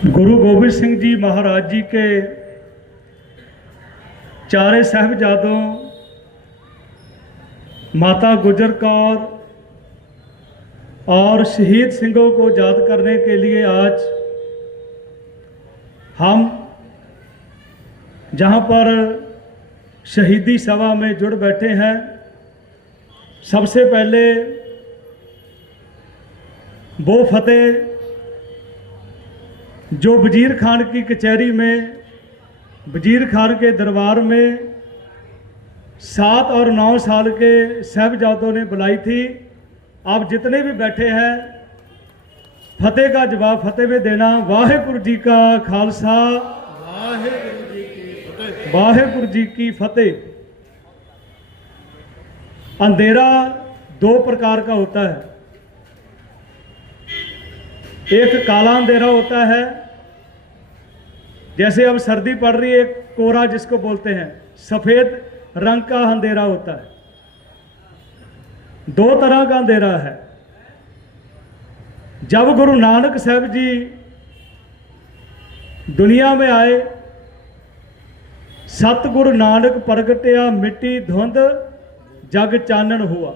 गुरु गोबिंद सिंह जी महाराज जी के चारे साहबजादों, माता गुजर कौर और शहीद सिंहों को याद करने के लिए आज हम जहाँ पर शहीदी सभा में जुड़ बैठे हैं। सबसे पहले वो फतेह जो वज़ीर खान की कचहरी में, वज़ीर खान के दरबार में सात और नौ साल के साहबजादों ने बुलाई थी। आप जितने भी बैठे हैं, फतेह का जवाब फतेह में देना। वाहेगुरु जी का खालसा। वाहेगुरु जी की फतेह। वाहेगुरु जी की फतेह अंधेरा दो प्रकार का होता है। एक काला अंधेरा होता है जैसे अब सर्दी पड़ रही है कोरा जिसको बोलते हैं, सफ़ेद रंग का अंधेरा होता है। दो तरह का अंधेरा है। जब गुरु नानक साहब जी दुनिया में आए, सतगुरु नानक प्रगटिया मिट्टी धुंध जग चानन हुआ।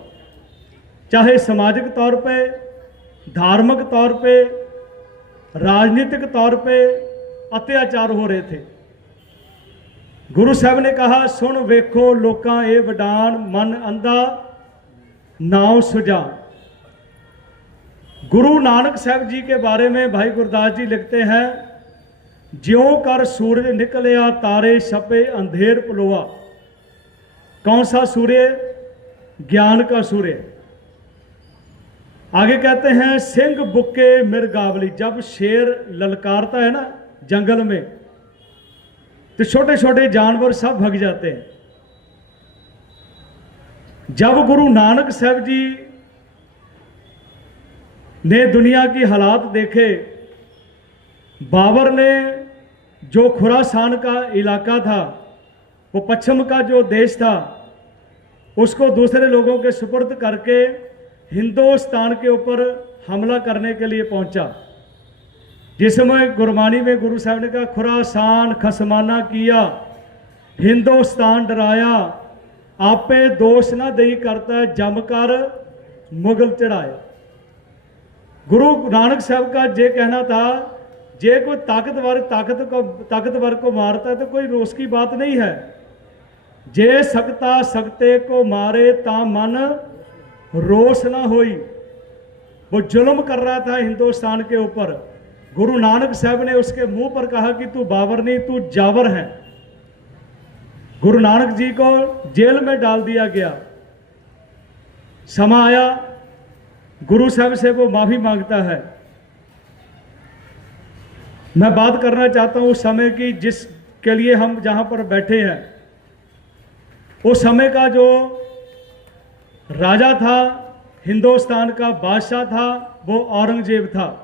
चाहे सामाजिक तौर पे, धार्मिक तौर पे, राजनीतिक तौर पे अत्याचार हो रहे थे गुरु साहब ने कहा सुन वेखो लोकां ए वडान मन अंधा नाव सुजान गुरु नानक साहब जी के बारे में भाई गुरदास जी लिखते हैं ज्यों कर सूरज निकलिया तारे छपे अंधेर पुलवा कौन सा सूर्य ज्ञान का सूर्य आगे कहते हैं सिंह बुक्के मिर्गावली जब शेर ललकारता है ना जंगल में। तो छोटे छोटे जानवर सब भग जाते हैं। जब गुरु नानक साहब जी ने दुनिया की हालात देखे, बाबर ने जो खुरासान का इलाका था, वो पश्चिम का जो देश था, उसको दूसरे लोगों के सुपुर्द करके हिंदुस्तान के ऊपर हमला करने के लिए पहुँचा। जिस समय गुरबानी में गुरु साहब ने कहा खुरासान खसमाना किया हिंदुस्तान डराया आपे दोष ना दई करता है जमकर मुगल चढ़ाया गुरु नानक साहब का ये कहना था जे कोई ताकतवर ताकत को ताकतवर को मारता है तो कोई रोष की बात नहीं है जे सकता सकते को मारे ता मन रोष ना होई वो जुल्म कर रहा था हिंदुस्तान के ऊपर गुरु नानक साहब ने उसके मुँह पर कहा कि तू बाबर नहीं, तू जावर है। गुरु नानक जी को जेल में डाल दिया गया। समा आया, गुरु साहब से वो माफ़ी माँगता है। मैं बात करना चाहता हूँ उस समय की जिस के लिए हम जहाँ पर बैठे हैं। उस समय का जो राजा था, हिंदुस्तान का बादशाह था, वो औरंगज़ेब था।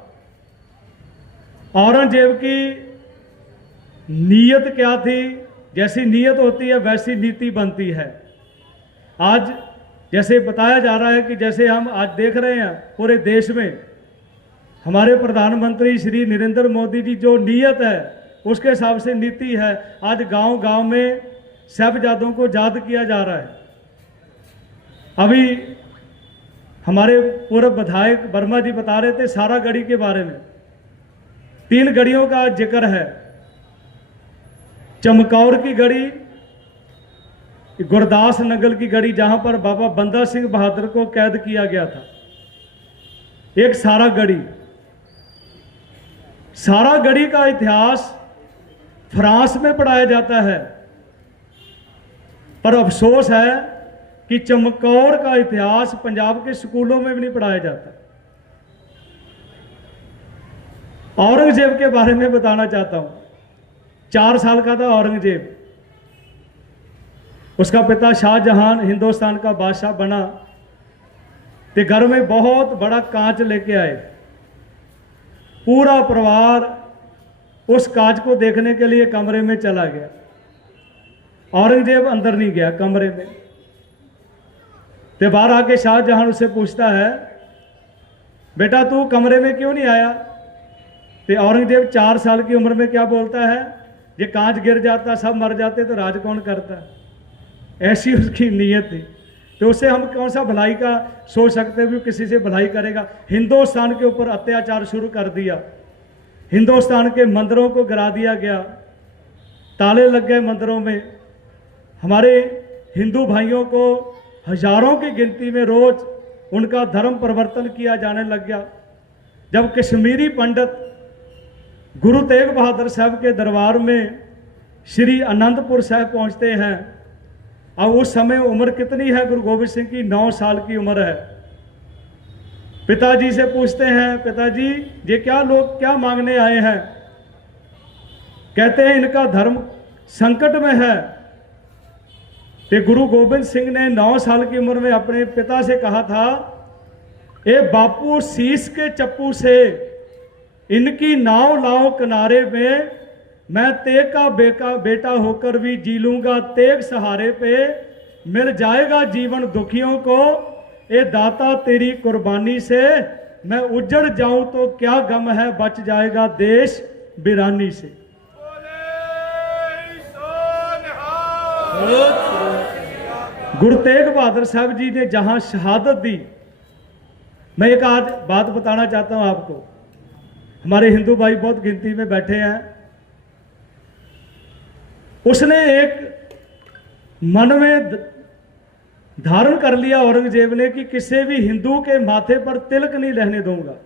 औरंगज़ेब की नीयत क्या थी? जैसी नीयत होती है, वैसी नीति बनती है। आज जैसे बताया जा रहा है कि जैसे हम आज देख रहे हैं, पूरे देश में, हमारे प्रधानमंत्री श्री नरेंद्र मोदी जी जो नीयत है, उसके हिसाब से नीति है। आज गाँव गाँव में साहबजादों को याद किया जा रहा है। अभी हमारे पूर्व विधायक वर्मा जी बता रहे थे सारा गढ़ी के बारे में। तीन गढ़ियों का ज़िक्र है। चमकौर की गढ़ी गुरदास नगर की गढ़ी जहाँ पर बाबा बंदा सिंह बहादुर को कैद किया गया था। एक सारा गढ़ी सारा गढ़ी का इतिहास फ्रांस में पढ़ाया जाता है। पर अफसोस है कि चमकौर का इतिहास पंजाब के स्कूलों में भी नहीं पढ़ाया जाता। औरंगज़ेब के बारे में बताना चाहता हूँ। चार साल का था औरंगज़ेब। उसका पिता शाहजहां हिंदुस्तान का बादशाह बना। ते घर में बहुत बड़ा कांच लेके आए। पूरा परिवार उस कांच को देखने के लिए कमरे में चला गया। औरंगज़ेब अंदर नहीं गया कमरे में। ते बाहर आके शाहजहां उससे पूछता है, बेटा, तू कमरे में क्यों नहीं आया? तो औरंगज़ेब चार साल की उम्र में क्या बोलता है? ये कांच गिर जाता, सब मर जाते तो राज कौन करता? ऐसी उसकी नीयत थी तो उससे हम कौन सा भलाई का सोच सकते भी किसी से भलाई करेगा? हिंदुस्तान के ऊपर अत्याचार शुरू कर दिया। हिंदुस्तान के मंदिरों को गिरा दिया गया। ताले लग गए मंदिरों में। हमारे हिंदू भाइयों को हज़ारों की गिनती में रोज उनका धर्म परिवर्तन किया जाने लग गया। जब कश्मीरी पंडित गुरु तेग बहादुर साहब के दरबार में श्री आनंदपुर साहब पहुँचते हैं। अब उस समय उम्र कितनी है? गुरु गोबिंद सिंह की नौ साल की उम्र है। पिताजी से पूछते हैं, पिताजी, ये क्या लोग क्या मांगने आए हैं? कहते हैं, इनका धर्म संकट में है। ते गुरु गोबिंद सिंह ने नौ साल की उम्र में अपने पिता से कहा था, ए बापू, शीश के चप्पू से इनकी नाव लाओ किनारे में मैं तेग का बेका, बेटा होकर भी जी लूँगा तेग सहारे पे। मिल जाएगा जीवन दुखियों को, ए दाता तेरी कुर्बानी से। मैं उजड़ जाऊँ तो क्या गम है, बच जाएगा देश बिरानी से। गुरु तेग बहादुर साहब जी ने जहाँ शहादत दी, मैं एक आज बात बताना चाहता हूँ आपको। हमारे हिंदू भाई बहुत गिनती में बैठे हैं। उसने एक मन में धारण कर लिया औरंगज़ेब ने कि किसी भी हिंदू के माथे पर तिलक नहीं रहने दूँगा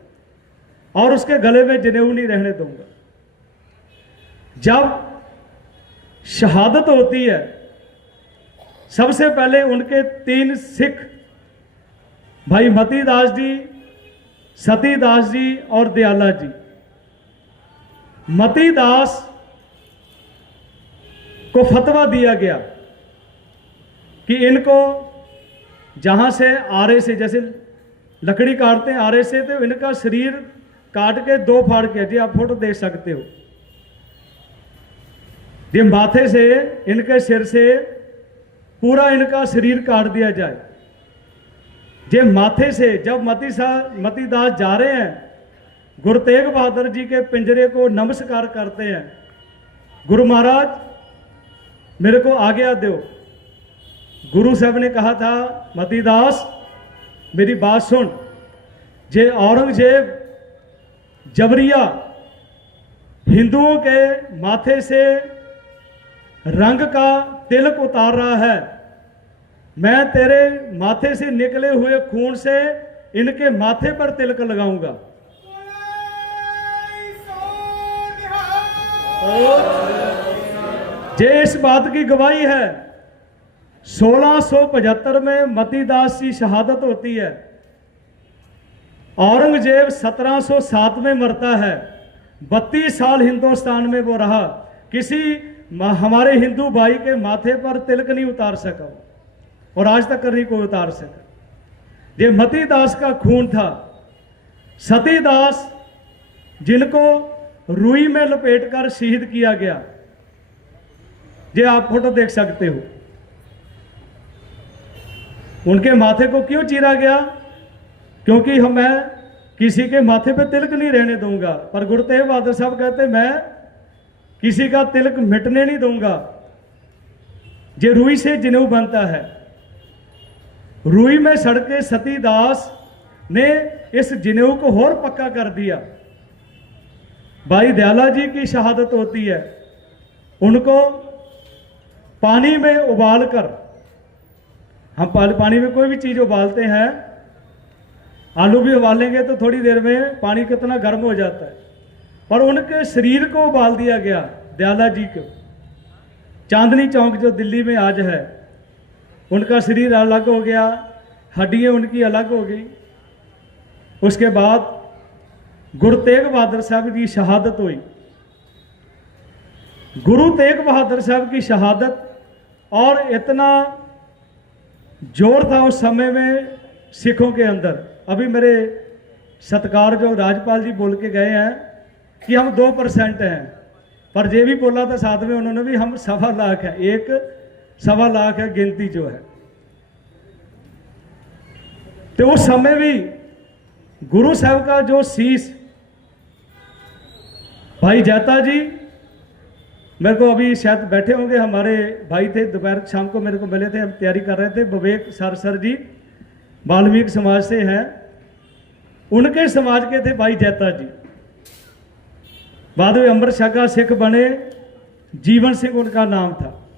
और उसके गले में जनेऊ नहीं रहने दूँगा। जब शहादत होती है, सबसे पहले उनके तीन सिख, भाई मतीदास जी, सतीदास जी और दयाला जी। मतीदास को फतवा दिया गया कि इनको जहाँ से आरे से, जैसे लकड़ी काटते हैं आरे से तो इनका शरीर काट के दो फाड़ के, जी आप फ़ोटो देख सकते हो। ये माथे से इनके सिर से पूरा इनका शरीर काट दिया जाए। जे माथे से, जब मती सा, मतीदास जा रहे हैं गुरु तेग बहादुर जी के पिंजरे को नमस्कार करते हैं गुरु महाराज मेरे को आज्ञा दो गुरु साहब ने कहा था मतीदास मेरी बात सुन जे औरंगज़ेब जबरिया हिंदुओं के माथे से रंग का तिलक उतार रहा है मैं तेरे माथे से निकले हुए खून से इनके माथे पर तिलक लगाऊँगा जे इस बात की गवाही है 1675 में मतीदास की शहादत होती है। औरंगज़ेब 1707 में मरता है। 32 साल हिंदुस्तान में वो रहा। किसी हमारे हिंदू भाई के माथे पर तिलक नहीं उतार सका और आज तक नहीं कोई उतार सका। ये मतीदास का खून था। सतीदास जिनको रुई में लपेटकर शहीद किया गया ये आप फ़ोटो देख सकते हो उनके माथे को क्यों चीरा गया क्योंकि हम मैं किसी के माथे पे तिलक नहीं रहने दूँगा पर गुरु तेग बहादुर साहब कहते मैं किसी का तिलक मिटने नहीं दूँगा जे रुई से जनेऊ बनता है रुई में सड़के सतीदास ने इस जनेऊ को और पक्का कर दिया भाई दयाला जी की शहादत होती है। उनको पानी में उबाल कर हम पानी में कोई भी चीज़ उबालते हैं, आलू भी उबालेंगे तो थोड़ी देर में पानी कितना गर्म हो जाता है। पर उनके शरीर को उबाल दिया गया दयाला जी को। चांदनी चौक जो दिल्ली में आज है, उनका शरीर अलग हो गया, हड्डियाँ उनकी अलग हो गई। उसके बाद गुरु तेग बहादुर साहब की शहादत हुई गुरु तेग बहादुर साहब की शहादत और इतना ज़ोर था उस समय में सिखों के अंदर अभी मेरे सत्कार जो राजपाल जी बोल के गए हैं कि हम दो परसेंट हैं पर ये भी बोला था साथ में उन्होंने भी हम सवा लाख है एक सवा लाख है गिनती जो है तो उस समय भी गुरु साहब का जो शीश भाई जैता जी, मेरे को अभी शायद बैठे होंगे, हमारे भाई थे, दोपहर शाम को मेरे को मिले थे, हम तैयारी कर रहे थे, विवेक सर सर जी वाल्मीकि समाज से हैं। उनके समाज के थे भाई जैता जी। बाद में अमृत शाखा सिख बने, जीवन सिंह उनका नाम था।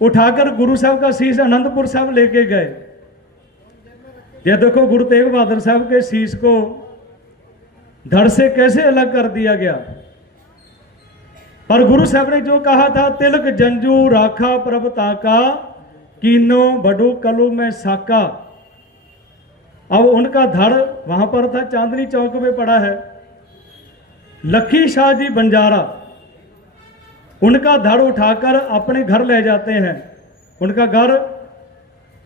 उठाकर गुरु साहब का शीश आनंदपुर साहब लेके गए। ये देखो गुरु तेग बहादुर साहब के शीश को धड़ से कैसे अलग कर दिया गया? पर गुरु साहब ने जो कहा था, तिलक जंजू राखा प्रभ ताका, कीनो बडू कलू में साका। अब उनका धड़ वहाँ पर था, चांदनी चौक में पड़ा है। लखी शाह जी बंजारा, उनका धड़ उठाकर अपने घर ले जाते हैं। उनका घर,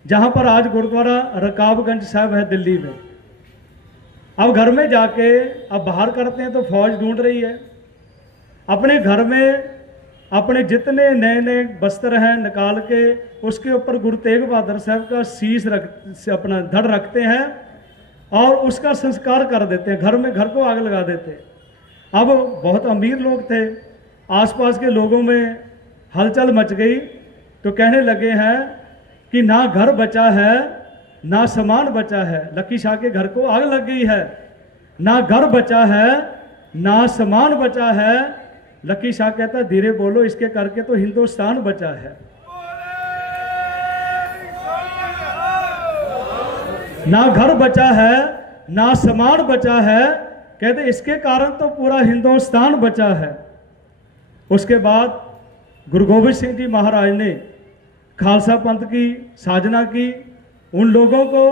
जहाँ पर आज गुरुद्वारा रकाबगंज साहब है दिल्ली में। अब घर में जाके अब बाहर करते हैं तो फौज ढूंढ रही है। अपने घर में अपने जितने नए नए वस्त्र हैं निकाल के उसके ऊपर गुरु तेग बहादुर साहब का शीश रख, अपना धड़ रखते हैं और उसका संस्कार कर देते हैं। घर में घर को आग लगा देते हैं। अब बहुत अमीर लोग थे। आसपास के लोगों में हलचल मच गई। तो कहने लगे हैं कि ना घर बचा है ना सामान बचा है, लकी शाह के घर को आग लग गई है। ना घर बचा है, ना सामान बचा है। लकी शाह कहता, धीरे बोलो, इसके करके तो हिंदुस्तान बचा है। ना घर बचा है, ना सामान बचा है। कहते, इसके कारण तो पूरा हिंदुस्तान बचा है। उसके बाद गुरु गोबिंद सिंह जी महाराज ने खालसा पंथ की साजना की। उन लोगों को,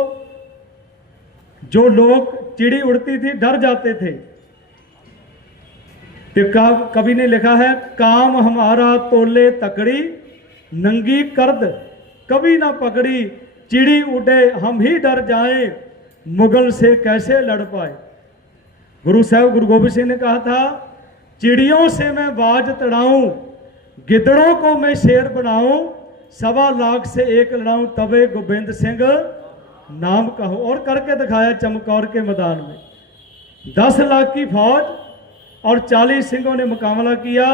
जो लोग चिड़ी उड़ती थी, डर जाते थे। तो कवि ने लिखा है, काम हमारा तोले तकड़ी, नंगी कर्द। कभी ना पकड़ी, चिड़ी उड़े, हम ही डर जाएँ, मुगल से कैसे लड़ पाए? गुरु साहब, गुरु गोबिंद सिंह ने कहा था, चिड़ियों से मैं बाज तड़ाऊं, गिदड़ों को मैं शेर बनाऊँ सवा लाख से एक लड़ाऊं, तबे गोविंद सिंह नाम कहो। और करके दिखाया चमकौर के मैदान में। दस लाख की फौज और चालीस सिंहों ने मुकाबला किया,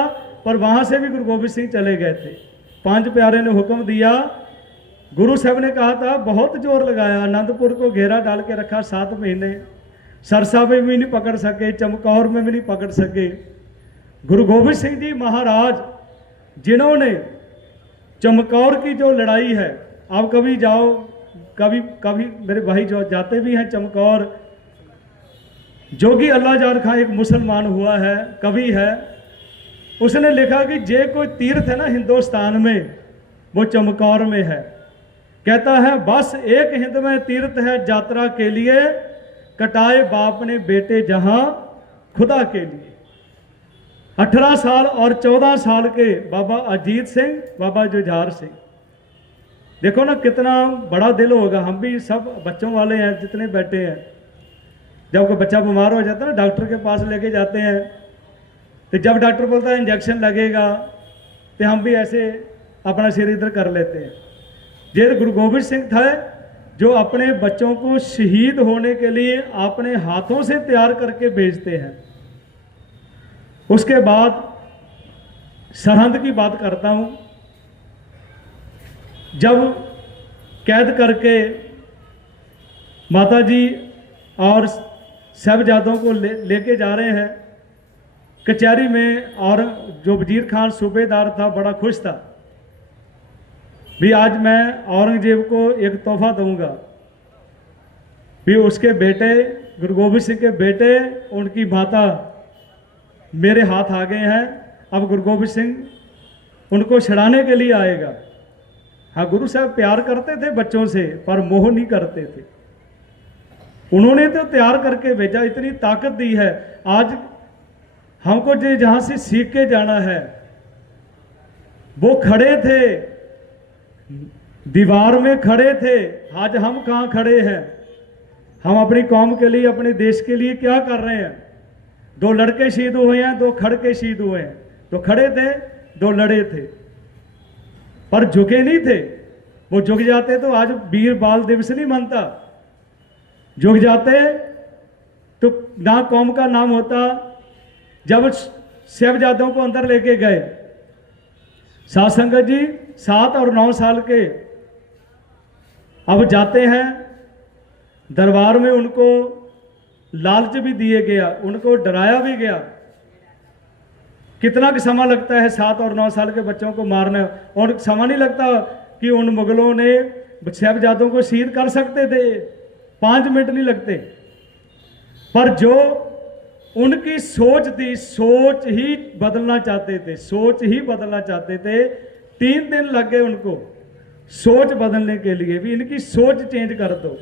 पर वहाँ से भी गुरु गोबिंद सिंह चले गए थे। पाँच प्यारे ने हुक्म दिया। गुरु साहब ने कहा था, बहुत ज़ोर लगाया, आनंदपुर को घेरा डाल के रखा सात महीने। सरसा में भी नहीं पकड़ सके, चमकौर में भी नहीं पकड़ सके। गुरु गोबिंद सिंह जी महाराज, जिन्होंने चमकौर की जो लड़ाई है, आप कभी जाओ, कभी कभी मेरे भाई जो जाते भी हैं चमकौर, जोगी अल्लाह जान खां एक मुसलमान हुआ है, कवि है, उसने लिखा कि जे कोई तीर्थ है ना हिंदुस्तान में, वो चमकौर में है। कहता है, बस एक हिंद में तीर्थ है यात्रा के लिए, कटाए बाप ने बेटे जहाँ, खुदा के लिए। अठारह साल और चौदह साल के बाबा अजीत सिंह, बाबा जुझार सिंह। देखो ना कितना बड़ा दिल होगा, हम भी सब बच्चों वाले हैं, जितने बैठे हैं। जब कोई बच्चा बीमार हो जाता है ना, डॉक्टर के पास लेके जाते हैं। तो जब डॉक्टर बोलता है, इंजेक्शन लगेगा तो हम भी ऐसे अपना सिर इधर कर लेते हैं। ये गुरु गोबिंद सिंह था, जो अपने बच्चों को शहीद होने के लिए अपने हाथों से तैयार करके भेजते हैं। उसके बाद सरहद की बात करता हूँ। जब कैद करके माता जी और साहबजादों को ले, लेके जा रहे हैं, कचहरी में और जो वज़ीर खान सूबेदार था, बड़ा खुश था। भी आज मैं औरंगज़ेब को एक तोहफा दूँगा। भी उसके बेटे, गुरु गोबिंद सिंह के बेटे, उनकी माता मेरे हाथ आ गए हैं। अब गुरु गोबिंद सिंह उनको छड़ाने के लिए आएगा। हाँ गुरु साहब प्यार करते थे बच्चों से, पर मोह नहीं करते थे। उन्होंने तो तैयार करके भेजा, इतनी ताकत दी है। आज हमको जो जहाँ से सीख के जाना है, वो खड़े थे। दीवार में खड़े थे। आज हम कहाँ खड़े हैं? हम अपनी कौम के लिए, अपने देश के लिए क्या कर रहे हैं? दो लड़के शहीद हुए हैं, दो खड़ के शहीद हुए हैं। तो खड़े थे, दो लड़े थे। पर झुके नहीं थे। वो झुक जाते तो आज वीर बाल दिवस नहीं मनता। झुक जाते तो ना कौम का नाम होता। जब साहबजादों को अंदर लेके गए। सात संगत जी, सात और नौ साल के। अब जाते हैं, दरबार में उनको लालच भी दिए गया, उनको डराया भी गया। कितना समय लगता है सात और नौ साल के बच्चों को मारना। और समय नहीं लगता कि उन मुगलों ने साहबजादों को शहीद कर सकते थे। पाँच मिनट नहीं लगते। पर जो उनकी सोच थी, सोच ही बदलना चाहते थे, सोच ही बदलना चाहते थे, तीन दिन लग गए उनको। सोच बदलने के लिए भी, इनकी सोच चेंज कर दो।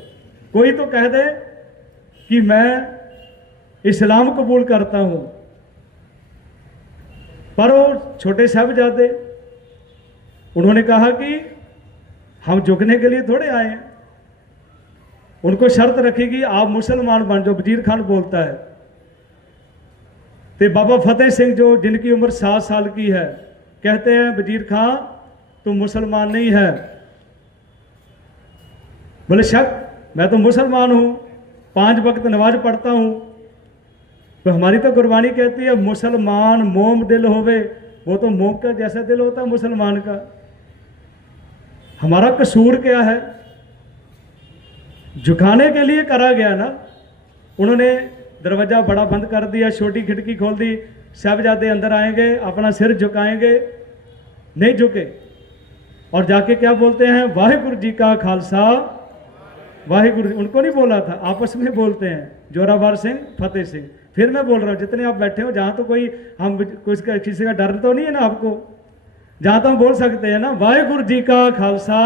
कोई तो कह दे कि मैं इस्लाम कबूल करता हूँ। पर वो छोटे साहबजादे, उन्होंने कहा कि हम झुकने के लिए थोड़े आए हैं। उनको शर्त रखी कि आप मुसलमान बन जाओ, वज़ीर खान बोलता है। तो बाबा फतेह सिंह जो जिनकी उम्र सात साल की है, कहते हैं, वज़ीर खां तुम मुसलमान नहीं है। बोले, शक, मैं तो मुसलमान हूँ। पाँच वक्त नमाज़ पढ़ता हूँ तो हमारी तो कुर्बानी कहती है, मुसलमान मोम दिल होवे। वो तो मोम का जैसा दिल होता है मुसलमान का। हमारा कसूर क्या है? झुकाने के लिए करा गया ना? उन्होंने दरवाज़ा बड़ा बंद कर दिया, छोटी खिड़की खोल दी, साहबजादे अंदर आएँगे, अपना सिर झुकाएँगे, नहीं झुके। और जाके क्या बोलते हैं? वाहिगुरु जी का खालसा। वाहिगुरु उनको नहीं बोला था, आपस में बोलते हैं, जोरावर सिंह, फतेह सिंह। फिर मैं बोल रहा हूँ, जितने आप बैठे हो, जहाँ तो कोई हम कुछ का किसी का डर तो नहीं है ना आपको? जहाँ तो हम बोल सकते हैं ना, वाहिगुरु जी का खालसा,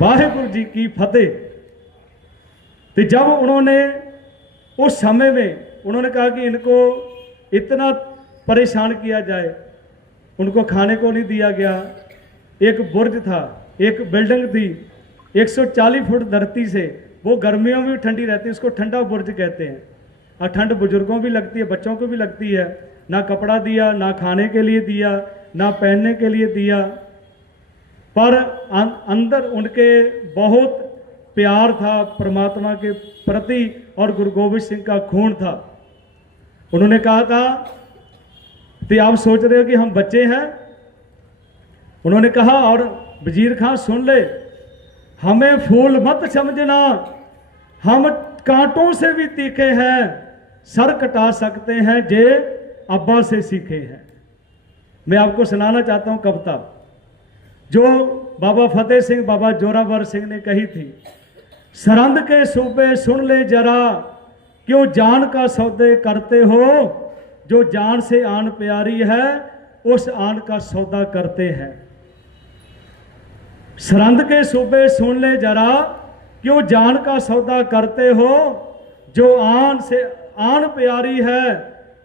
वाहिगुरु जी की फतेह। तो जब उन्होंने, उस समय में उन्होंने कहा कि इनको इतना परेशान किया जाए, उनको खाने को नहीं दिया गया। एक बुर्ज था, एक बिल्डिंग थी 140 फुट धरती से, वो गर्मियों में भी ठंडी रहती है, उसको ठंडा बुर्ज कहते हैं। और ठंड बुज़ुर्गों भी लगती है, बच्चों को भी लगती है, ना कपड़ा दिया, ना खाने के लिए दिया, ना पहनने के लिए दिया। पर अं- अंदर उनके बहुत प्यार था, परमात्मा के प्रति और गुरु गोविंद सिंह का खून था। उन्होंने कहा था तो आप सोच रहे हो कि हम बच्चे हैं? उन्होंने कहा, और वज़ीर खान सुन ले हमें फूल मत समझना। हम कांटों से भी तीखे हैं, सर कटा सकते हैं जे अब्बा से सीखे हैं। मैं आपको सुनाना चाहता हूँ कविता। जो बाबा फतेह सिंह, बाबा जोरावर सिंह ने कही थी सरंद के सूबे सुन ले जरा, क्यों जान का सौदे करते हो? जो जान से आन प्यारी है, उस आन का सौदा करते हैं। सरंद के सूबे सुन ले जरा क्यों जान का सौदा करते हो जो आन से आन प्यारी है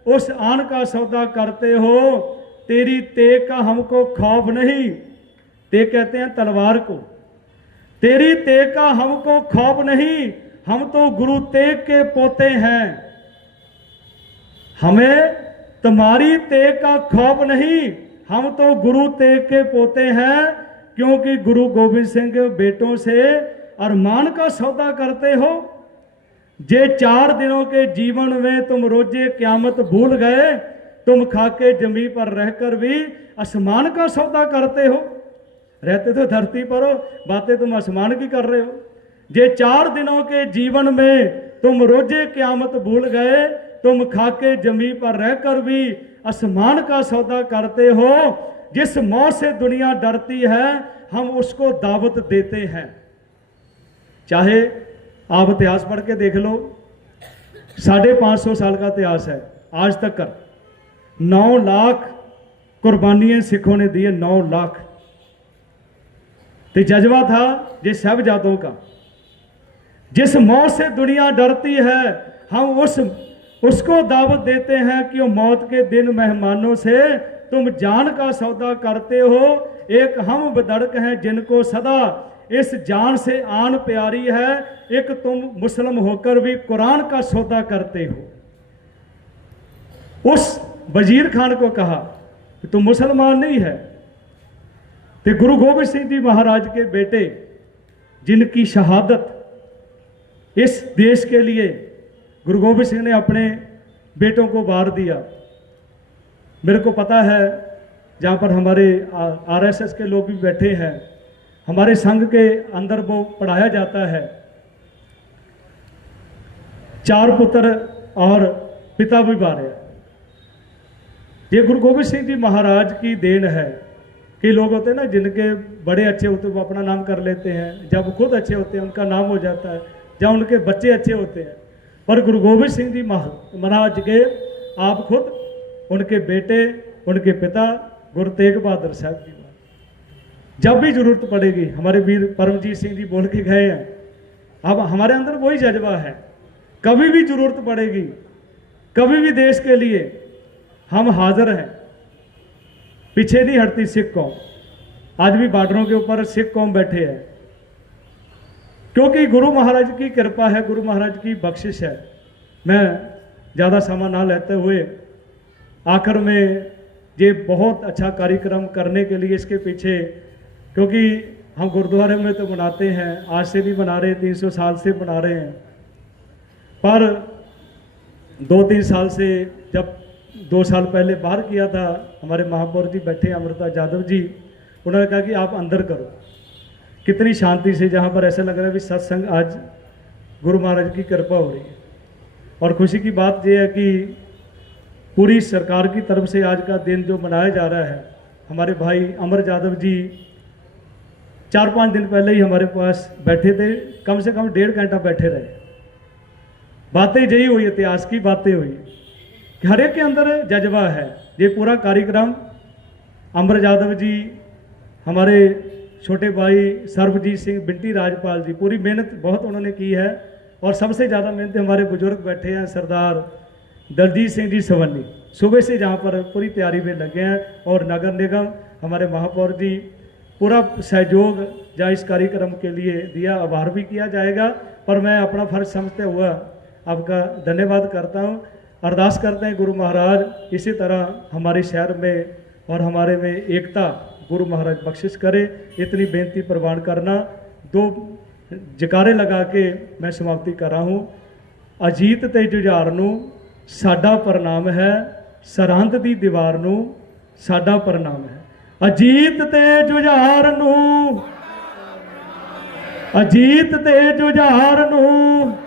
उस आन का सौदा करते हो तेरी तेग का हमको खौफ नहीं ते कहते हैं तलवार को तेरी तेग का हमको खौफ नहीं हम तो गुरु तेग के पोते हैं हमें तुम्हारी तेग का खौफ नहीं हम तो गुरु तेग के पोते हैं क्योंकि गुरु गोविंद सिंह के बेटों से अरमान का सौदा करते हो। जे चार दिनों के जीवन में तुम रोज़े क्यामत भूल गए, तुम खाके जमी पर रहकर भी आसमान का सौदा करते हो। रहते तो धरती पर हो, बातें तुम आसमान की कर रहे हो। जे चार दिनों के जीवन में तुम रोज़े क्यामत भूल गए, तुम खाके जमी पर रहकर भी आसमान का सौदा करते हो। जिस मौत से दुनिया डरती है, हम उसको दावत देते हैं। चाहे आप इतिहास पढ़ के देख लो, साढ़े पाँच सौ साल का इतिहास है, आज तक कर। नौ लाख कुर्बानियाँ सिखों ने दिए, नौ लाख। तो जज्बा था ये सब साहबजादों का। जिस मौत से दुनिया डरती है, हम उस, उसको दावत देते हैं कि वो मौत के दिन मेहमानों से तुम जान का सौदा करते हो, एक हम बदड़क हैं जिनको सदा। इस जान से आन प्यारी है, एक तुम मुस्लिम होकर भी कुरान का सौदा करते हो। उस वज़ीर खान को कहा कि तुम मुसलमान नहीं है। तो गुरु गोबिंद सिंह जी महाराज के बेटे, जिनकी शहादत इस देश के लिए गुरु गोबिंद सिंह ने अपने बेटों को वार दिया। मेरे को पता है, जहाँ पर हमारे आरएसएस के लोग भी बैठे हैं, हमारे संघ के अंदर वो पढ़ाया जाता है। चार पुत्र और पिता भी बारे ये गुरु गोबिंद सिंह जी महाराज की देन है कई लोग होते हैं ना, जिनके बड़े अच्छे होते हैं, वो अपना नाम कर लेते हैं। जब खुद अच्छे होते हैं, उनका नाम हो जाता है जब उनके बच्चे अच्छे होते हैं। पर गुरु गोबिंद सिंह जी महाराज के आप खुद उनके बेटे, उनके पिता गुरु तेग बहादुर साहब जी जब भी ज़रूरत पड़ेगी, हमारे वीर परमजीत सिंह जी बोल के गए हैं। अब हमारे अंदर वही जज्बा है। कभी भी ज़रूरत पड़ेगी, कभी भी देश के लिए हम हाजिर हैं। पीछे नहीं हटती सिख कौम। आज भी बॉर्डरों के ऊपर सिख कौम बैठे हैं। क्योंकि गुरु महाराज की कृपा है, गुरु महाराज की बख्शिश है। मैं ज़्यादा समय ना लेते हुए आखिर में ये बहुत अच्छा कार्यक्रम करने के लिए इसके पीछे, क्योंकि हम गुरुद्वारे में तो मनाते हैं, आज से भी मना रहे तीन सौ साल से मना रहे हैं। पर दो तीन साल से जब दो साल पहले बाहर किया था, हमारे महापौर जी बैठे, अमृता यादव जी, उन्होंने कहा कि आप अंदर करो। कितनी शांति से जहाँ पर ऐसा लग रहा है कि सत्संग आज गुरु महाराज की कृपा हो रही है। और खुशी की बात यह है कि पूरी सरकार की तरफ़ से आज का दिन जो मनाया जा रहा है, हमारे भाई अमर यादव जी चार पाँच दिन पहले ही हमारे पास बैठे थे, कम से कम डेढ़ घंटा बैठे रहे। बातें यही हुई, इतिहास की बातें हुई हर एक के अंदर जज्बा है। ये पूरा कार्यक्रम अमर यादव जी, हमारे छोटे भाई सर्वजीत सिंह, बिंटी राजपाल जी, पूरी मेहनत बहुत उन्होंने की है और सबसे ज़्यादा मेहनत हमारे बुज़ुर्ग बैठे हैं, सरदार दलजीत सिंह जी सवन्नी। सुबह से जहाँ पर पूरी तैयारी में लगे हैं और नगर निगम, हमारे महापौर जी, पूरा सहयोग जहाँ इस कार्यक्रम के लिए दिया, आभार भी किया जाएगा। पर मैं अपना फ़र्ज़ समझते हुआ आपका धन्यवाद करता हूँ। अरदास करते हैं गुरु महाराज, इसी तरह हमारे शहर में और हमारे में एकता, गुरु महाराज बख्शिश करे। इतनी बेनती प्रवान करना, दो जकारे लगा के मैं समाप्ति करा हूँ। अजीत ते जुझारू ਸਾਡਾ ਪ੍ਰਣਾਮ ਹੈ ਸਰਹੰਦ ਦੀ ਦੀਵਾਰ ਨੂੰ, ਸਾਡਾ ਪ੍ਰਣਾਮ ਹੈ। ਅਜੀਤ ਤੇ ਜੁਝਾਰ ਨੂੰ, ਅਜੀਤ ਤੇ ਜੁਝਾਰ ਨੂੰ,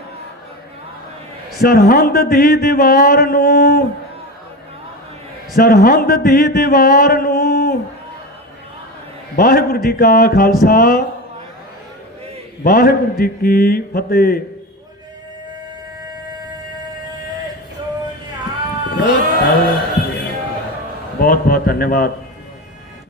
ਸਰਹੰਦ ਦੀ ਦੀਵਾਰ ਨੂੰ, ਸਰਹੰਦ ਦੀ ਦੀਵਾਰ ਨੂੰ। ਵਾਹਿਗੁਰੂ ਜੀ ਕਾ ਖਾਲਸਾ, ਵਾਹਿਗੁਰੂ ਜੀ ਕੀ ਫਤਿਹ। बहुत बहुत धन्यवाद।